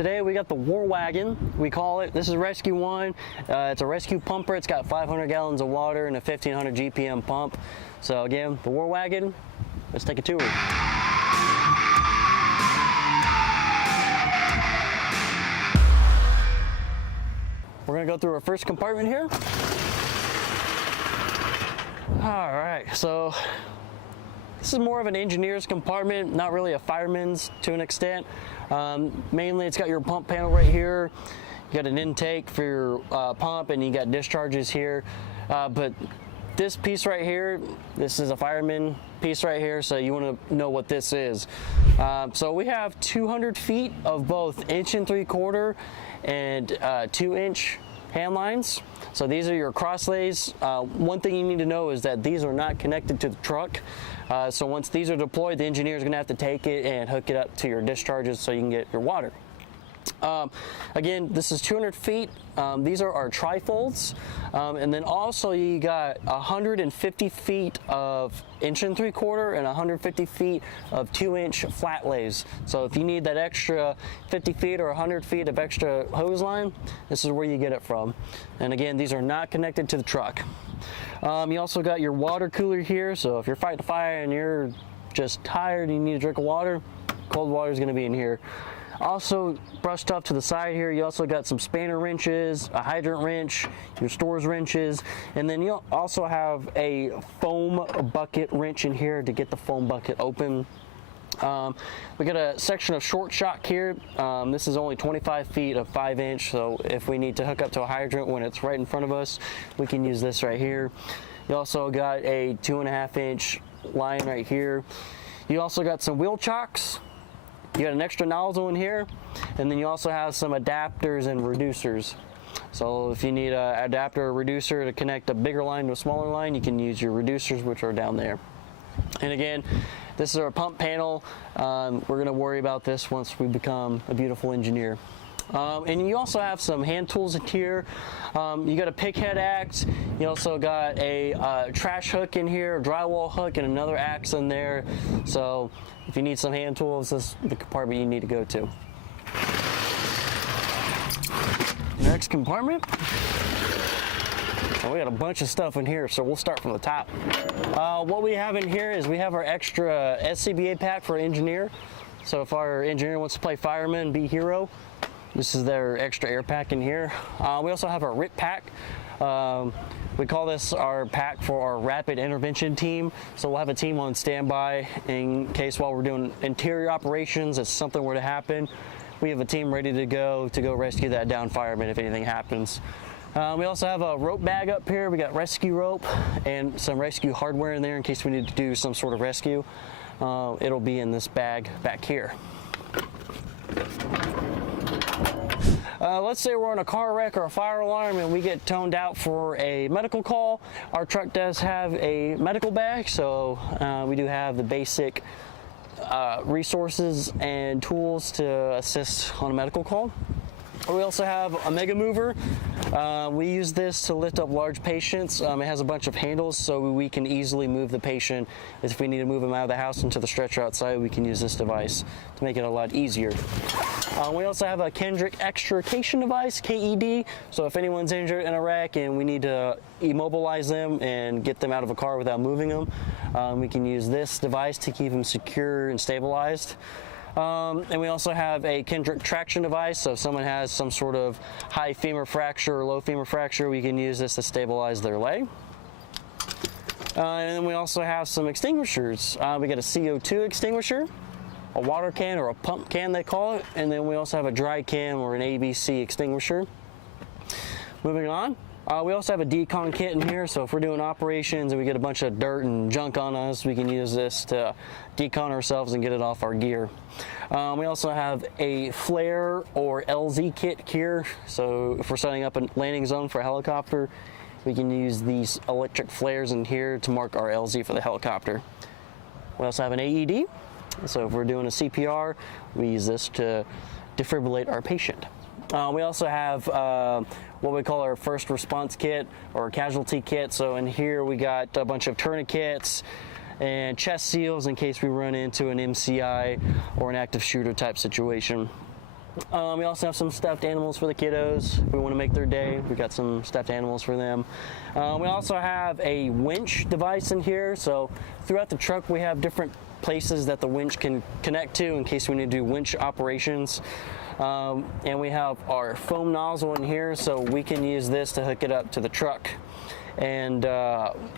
Today we got the War Wagon, we call it. This is Rescue 1. It's a rescue pumper. It's got 500 gallons of water and a 1500 GPM pump. So again, the War Wagon, let's take a tour. We're gonna go through our first compartment here. All right, so this is more of an engineer's compartment, not really a fireman's to an extent. Mainly it's got your pump panel right here. You got an intake for your pump, and you got discharges here. But this piece right here, this is a fireman piece right here, so you want to know what this is. So we have 200 feet of both 1 3/4 and 2-inch hand lines. So these are your cross lays. One thing you need to know is that these are not connected to the truck. So once these are deployed, the engineer is going to have to take it and hook it up to your discharges so you can get your water. Again, this is 200 feet. These are our trifolds. And then also you got 150 feet of 1 3/4 and 150 feet of 2-inch flat lays. So if you need that extra 50 feet or 100 feet of extra hose line, this is where you get it from. And again, these are not connected to the truck. You also got your water cooler here. So if you're fighting a fire and you're just tired and you need a drink of water, cold water is going to be in here. Also brushed off to the side here, you also got some spanner wrenches, a hydrant wrench, your stores wrenches, and then you also have a foam bucket wrench in here to get the foam bucket open. We got a section of short shock here. This is only 25 feet of 5-inch, so if we need to hook up to a hydrant when it's right in front of us, we can use this right here. You also got a 2.5-inch line right here. You also got some wheel chocks. You got an extra nozzle in here, and then you also have some adapters and reducers. So if you need an adapter or reducer to connect a bigger line to a smaller line, you can use your reducers, which are down there. And again, this is our pump panel. We're going to worry about this once we become a beautiful engineer. And you also have some hand tools in here. You got a pick head axe. You also got a trash hook in here, a drywall hook, and another axe in there. So if you need some hand tools, this is the compartment you need to go to. Next compartment. We got a bunch of stuff in here, so we'll start from the top. What we have in here is we have our extra SCBA pack for engineer. So if our engineer wants to play fireman, be hero, this is their extra air pack in here. We also have our RIT pack. We call this our pack for our rapid intervention team. So we'll have a team on standby in case while we're doing interior operations, if something were to happen, we have a team ready to go rescue that downed fireman if anything happens. We also have a rope bag up here. We got rescue rope and some rescue hardware in there in case we need to do some sort of rescue. It'll be in this bag back here. Let's say we're in a car wreck or a fire alarm and we get toned out for a medical call. Our truck does have a medical bag, so we do have the basic resources and tools to assist on a medical call. We also have a mega mover. We use this to lift up large patients. It has a bunch of handles so we can easily move the patient. If we need to move them out of the house into the stretcher outside, we can use this device to make it a lot easier. We also have a Kendrick extrication device, KED. So if anyone's injured in a wreck and we need to immobilize them and get them out of a car without moving them, we can use this device to keep them secure and stabilized. And we also have a Kendrick traction device, so if someone has some sort of high femur fracture or low femur fracture, we can use this to stabilize their leg. And then we also have some extinguishers. We got a CO2 extinguisher, a water can or a pump can they call it, and then we also have a dry can or an ABC extinguisher. Moving on. We also have a decon kit in here, so if we're doing operations and we get a bunch of dirt and junk on us, we can use this to decon ourselves and get it off our gear. We also have a flare or LZ kit here, so if we're setting up a landing zone for a helicopter, we can use these electric flares in here to mark our LZ for the helicopter. We also have an AED, so if we're doing a CPR, we use this to defibrillate our patient. We also have what we call our first response kit or casualty kit. So in here we got a bunch of tourniquets and chest seals in case we run into an MCI or an active shooter type situation. We also have some stuffed animals for the kiddos. We want to make their day. We got some stuffed animals for them. We also have a winch device in here. So throughout the truck, we have different places that the winch can connect to in case we need to do winch operations. And we have our foam nozzle in here, so we can use this to hook it up to the truck. And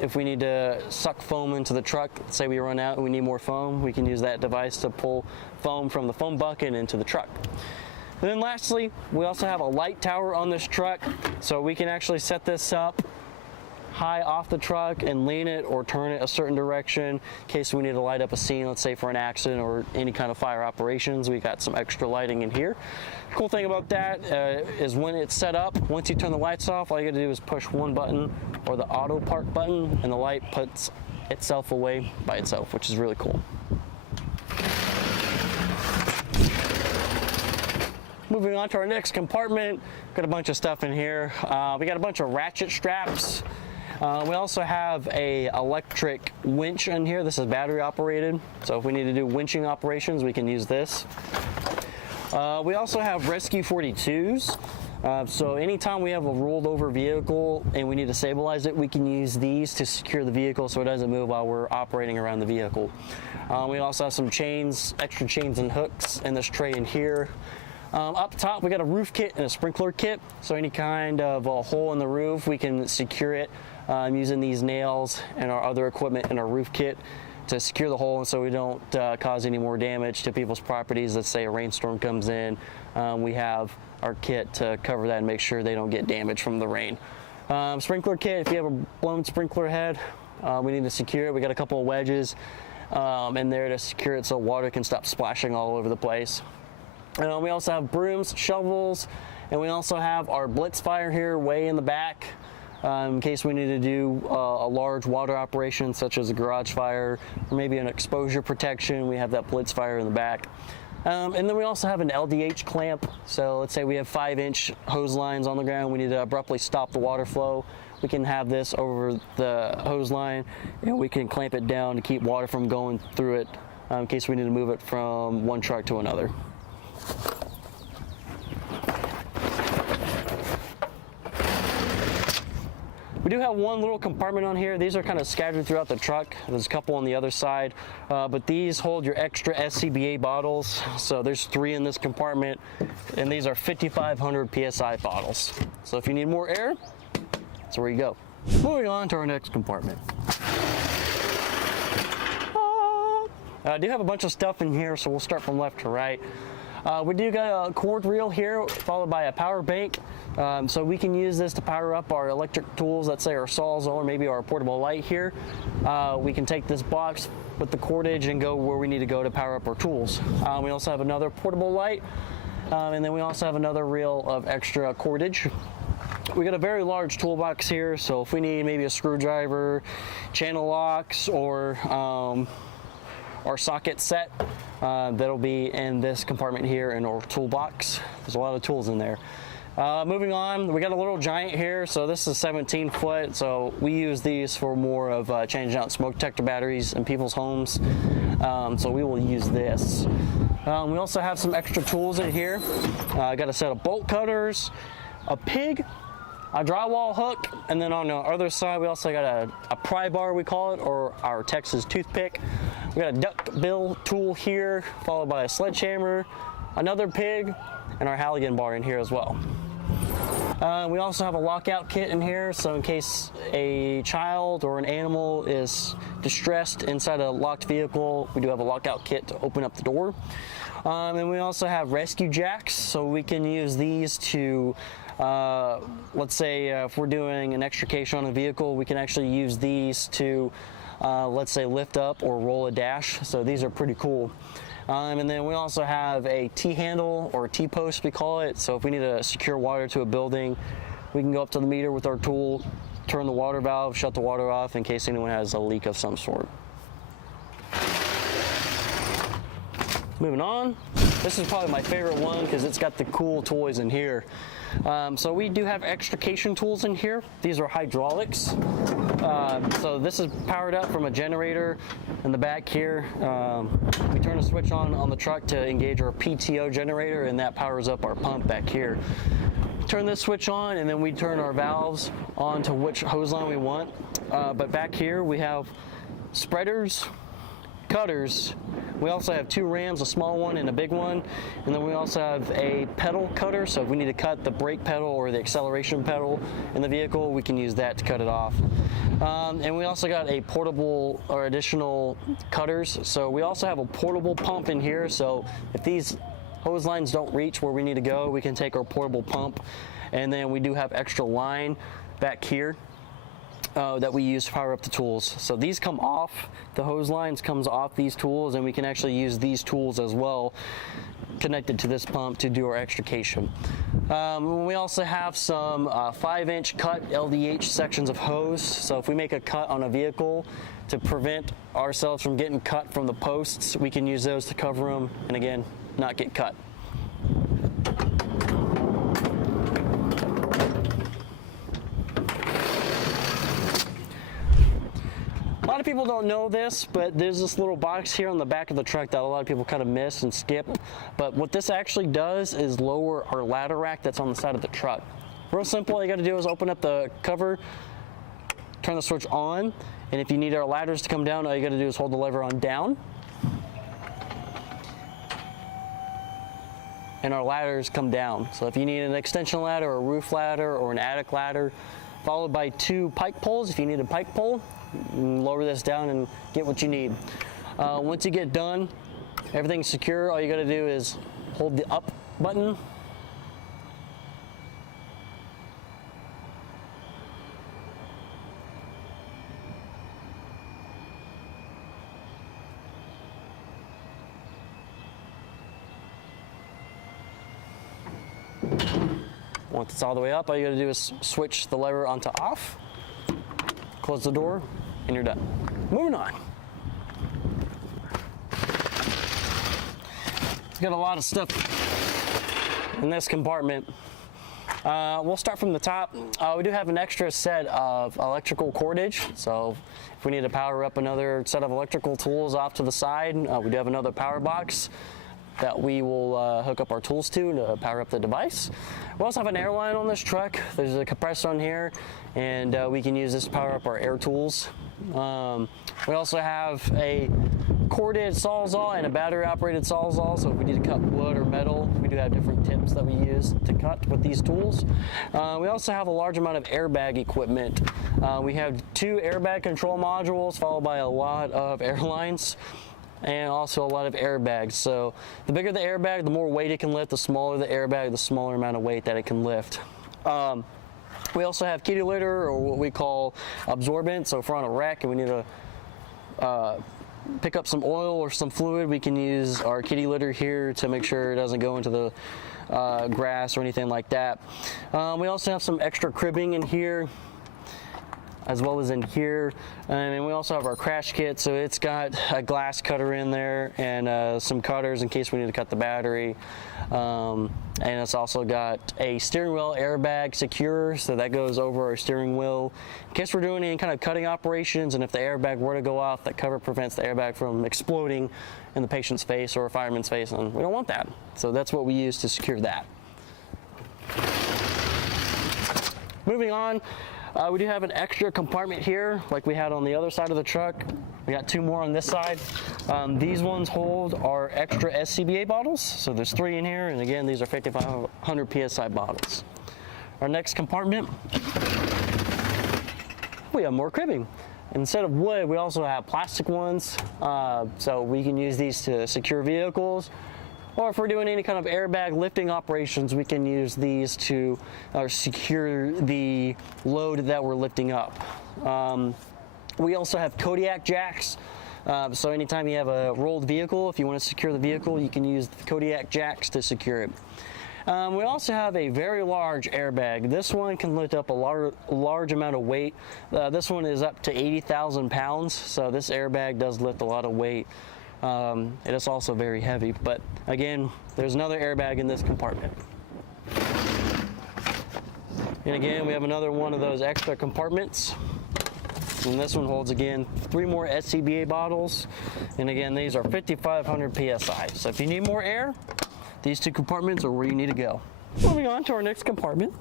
if we need to suck foam into the truck, say we run out and we need more foam, we can use that device to pull foam from the foam bucket into the truck. And then lastly, we also have a light tower on this truck, so we can actually set this up high off the truck and lean it or turn it a certain direction in case we need to light up a scene, let's say for an accident or any kind of fire operations. We got some extra lighting in here. Cool thing about that is when it's set up, once you turn the lights off, all you gotta do is push one button or the auto park button and the light puts itself away by itself, which is really cool. Moving on to our next compartment, got a bunch of stuff in here. We got a bunch of ratchet straps. We also have a electric winch in here. This is battery operated, so if we need to do winching operations, we can use this. We also have rescue 42s. So anytime we have a rolled over vehicle and we need to stabilize it, we can use these to secure the vehicle so it doesn't move while we're operating around the vehicle. We also have some chains, extra chains and hooks in this tray in here. Up top, we got a roof kit and a sprinkler kit. So any kind of a hole in the roof, we can secure it using these nails and our other equipment in our roof kit to secure the hole, and so we don't cause any more damage to people's properties. Let's say a rainstorm comes in, we have our kit to cover that and make sure they don't get damaged from the rain. Sprinkler kit, if you have a blown sprinkler head, we need to secure it. We got a couple of wedges in there to secure it so water can stop splashing all over the place. We also have brooms, shovels, and we also have our blitz fire here way in the back in case we need to do a large water operation such as a garage fire or maybe an exposure protection. We have that blitz fire in the back. And then we also have an LDH clamp. So let's say we have 5-inch hose lines on the ground. We need to abruptly stop the water flow. We can have this over the hose line and we can clamp it down to keep water from going through it in case we need to move it from one truck to another. We do have one little compartment on here. These are kind of scattered throughout the truck. There's a couple on the other side, but these hold your extra SCBA bottles. So there's 3 in this compartment, and these are 5,500 PSI bottles. So if you need more air, that's where you go. Moving on to our next compartment. I do have a bunch of stuff in here, so we'll start from left to right. We do got a cord reel here, followed by a power bank. So we can use this to power up our electric tools, let's say our sawzall or maybe our portable light here. We can take this box with the cordage and go where we need to go to power up our tools. We also have another portable light, and then we also have another reel of extra cordage. We got a very large toolbox here, so if we need maybe a screwdriver, channel locks, or our socket set, that'll be in this compartment here in our toolbox. There's a lot of tools in there. Moving on, we got a little giant here. So this is 17 foot. So we use these for more of changing out smoke detector batteries in people's homes. So we will use this. We also have some extra tools in here. I got a set of bolt cutters, a pig, a drywall hook, and then on the other side we also got a pry bar, we call it, or our Texas toothpick. We got a duck bill tool here, followed by a sledgehammer, another pig, and our Halligan bar in here as well. We also have a lockout kit in here, so in case a child or an animal is distressed inside a locked vehicle, we do have a lockout kit to open up the door. And we also have rescue jacks, so we can use these to let's say if we're doing an extrication on a vehicle, we can actually use these to let's say lift up or roll a dash. So these are pretty cool. And then we also have a T-handle or T-post, we call it. So if we need to secure water to a building, we can go up to the meter with our tool, turn the water valve, shut the water off in case anyone has a leak of some sort. Moving on. This is probably my favorite one because it's got the cool toys in here. So we do have extrication tools in here. These are hydraulics. So this is powered up from a generator in the back here. We turn a switch on the truck to engage our PTO generator, and that powers up our pump back here. Turn this switch on, and then we turn our valves on to which hose line we want. But back here we have spreaders, cutters. We also have 2 rams, a small one and a big one. And then we also have a pedal cutter, so if we need to cut the brake pedal or the acceleration pedal in the vehicle, we can use that to cut it off. And we also got a portable or additional cutters. So we also have a portable pump in here, so if these hose lines don't reach where we need to go, we can take our portable pump. And then we do have extra line back here that we use to power up the tools. So these come off, the hose lines comes off these tools, and we can actually use these tools as well connected to this pump to do our extrication. We also have some 5-inch cut LDH sections of hose. So if we make a cut on a vehicle to prevent ourselves from getting cut from the posts, we can use those to cover them and again, not get cut. A lot of people don't know this, but there's this little box here on the back of the truck that a lot of people kind of miss and skip. But what this actually does is lower our ladder rack that's on the side of the truck. Real simple, all you gotta do is open up the cover, turn the switch on, and if you need our ladders to come down, all you gotta do is hold the lever on down. And our ladders come down. So if you need an extension ladder or a roof ladder or an attic ladder, followed by 2 pike poles, if you need a pike pole, lower this down and get what you need. Once you get done, everything's secure. All you gotta do is hold the up button. Once it's all the way up, all you gotta do is switch the lever onto off, close the door, and you're done. Moving on. We've got a lot of stuff in this compartment. We'll start from the top. We do have an extra set of electrical cordage, so if we need to power up another set of electrical tools off to the side, we do have another power box that we will hook up our tools to power up the device. We also have an air line on this truck. There's a compressor on here, and we can use this to power up our air tools. We also have a corded sawzall and a battery operated sawzall, so if we need to cut wood or metal, we do have different tips that we use to cut with these tools. We also have a large amount of airbag equipment. We have 2 airbag control modules followed by a lot of air lines, and also a lot of airbags. So the bigger the airbag, the more weight it can lift. The smaller the airbag, the smaller amount of weight that it can lift. We also have kitty litter, or what we call absorbent. So if we're on a wreck and we need to pick up some oil or some fluid, we can use our kitty litter here to make sure it doesn't go into the grass or anything like that. We also have some extra cribbing in here, as well as in here, and then we also have our crash kit. So it's got a glass cutter in there and some cutters in case we need to cut the battery, and it's also got a steering wheel airbag secure, so that goes over our steering wheel in case we're doing any kind of cutting operations, and if the airbag were to go off, that cover prevents the airbag from exploding in the patient's face or a fireman's face, and we don't want that. So that's what we use to secure that. Moving on, we do have an extra compartment here like we had on the other side of the truck. We got 2 more on this side. These ones hold our extra SCBA bottles. So there's 3 in here, and again, these are 5,500 PSI bottles. Our next compartment, we have more cribbing. Instead of wood, we also have plastic ones. So we can use these to secure vehicles. Or if we're doing any kind of airbag lifting operations, we can use these to secure the load that we're lifting up. We also have Kodiak jacks. So anytime you have a rolled vehicle, if you want to secure the vehicle, you can use the Kodiak jacks to secure it. We also have a very large airbag. This one can lift up a large amount of weight. This one is up to 80,000 pounds, so this airbag does lift a lot of weight. It is also very heavy, but again, there's another airbag in this compartment. And again, we have another one of those extra compartments. And this one holds, again, 3 more SCBA bottles. And again, these are 5,500 PSI. So if you need more air, these 2 compartments are where you need to go. Moving on to our next compartment.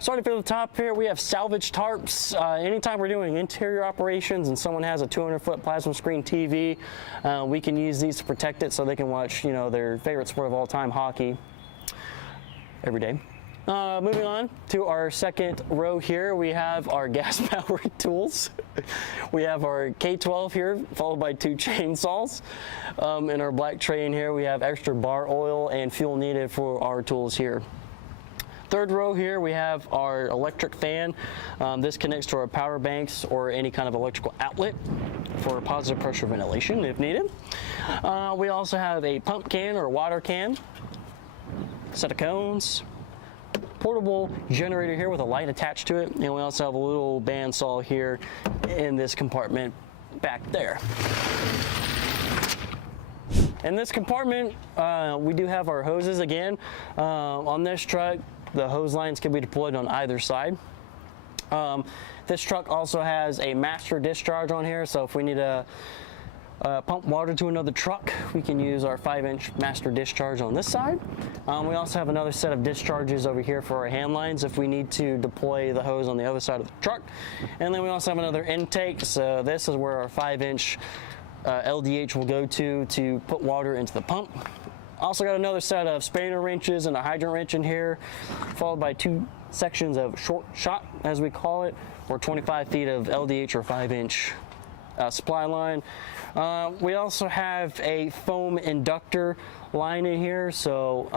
Starting from the top here, we have salvage tarps. Anytime we're doing interior operations and someone has a 200-foot plasma screen TV, we can use these to protect it so they can watch, you know, their favorite sport of all time, hockey, every day. Moving on to our second row here, we have our gas-powered tools. We have our K12 here, followed by 2 chainsaws. In our black tray in here, we have extra bar oil and fuel needed for our tools here. Third row here, we have our electric fan. This connects to our power banks or any kind of electrical outlet for positive pressure ventilation if needed. We also have a pump can or water can, set of cones, portable generator here with a light attached to it, and we also have a little bandsaw here in this compartment back there. In this compartment, we do have our hoses again. On this truck, the hose lines can be deployed on either side. This truck also has a master discharge on here, so if we need to pump water to another truck, we can use our 5-inch master discharge on this side. We also have another set of discharges over here for our hand lines if we need to deploy the hose on the other side of the truck. And then we also have another intake, so this is where our 5-inch LDH will go to put water into the pump. Also got another set of spanner wrenches and a hydrant wrench in here, followed by 2 sections of short shot, as we call it, or 25 feet of LDH or 5-inch supply line. We also have a foam inductor line in here, so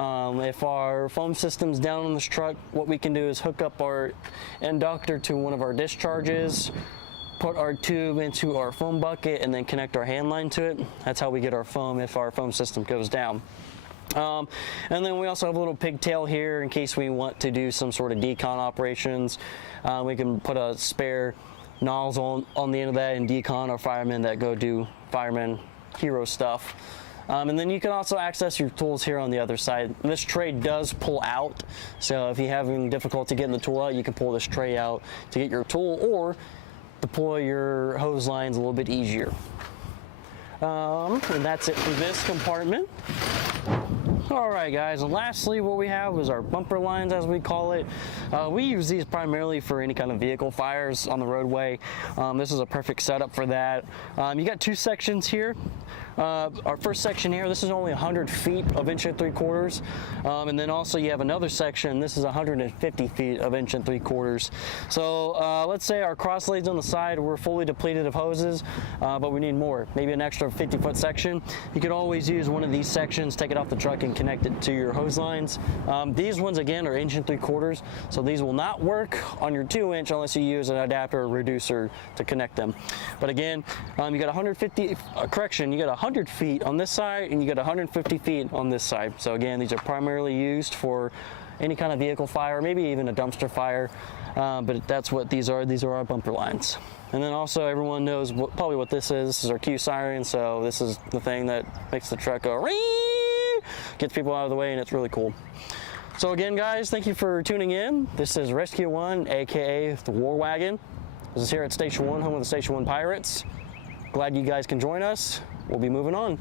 if our foam system's down on this truck, what we can do is hook up our inductor to one of our discharges, put our tube into our foam bucket, and then connect our hand line to it. That's how we get our foam if our foam system goes down. And then we also have a little pigtail here in case we want to do some sort of decon operations. We can put a spare nozzle on the end of that and decon our firemen that go do fireman hero stuff. And then you can also access your tools here on the other side. This tray does pull out, so if you're having difficulty getting the tool out, you can pull this tray out to get your tool or deploy your hose lines a little bit easier. And that's it for this compartment. Alright guys, and lastly what we have is our bumper lines, as we call it. We use these primarily for any kind of vehicle fires on the roadway. This is a perfect setup for that. You got 2 sections here. Our first section here, this is only 100 feet of 1 3/4. And then also you have another section, this is 150 feet of 1 3/4. So let's say our cross lanes on the side, we're fully depleted of hoses, but we need more, maybe an extra 50-foot section. You could always use one of these sections, take it off the truck and connect it to your hose lines. These ones again are 1 3/4, so these will not work on your 2-inch unless you use an adapter or reducer to connect them. But again, you got 150, correction, you got 100 feet on this side and you got 150 feet on this side. So again, these are primarily used for any kind of vehicle fire, maybe even a dumpster fire, but that's what these are. These are our bumper lines. And then also everyone knows probably what this is. This is our Q siren, so this is the thing that makes the truck go ring, gets people out of the way, and it's really cool. So again guys, thank you for tuning in. This is Rescue 1, aka the War Wagon. This is here at Station 1, home of the Station 1 Pirates. Glad you guys can join us. We'll be moving on.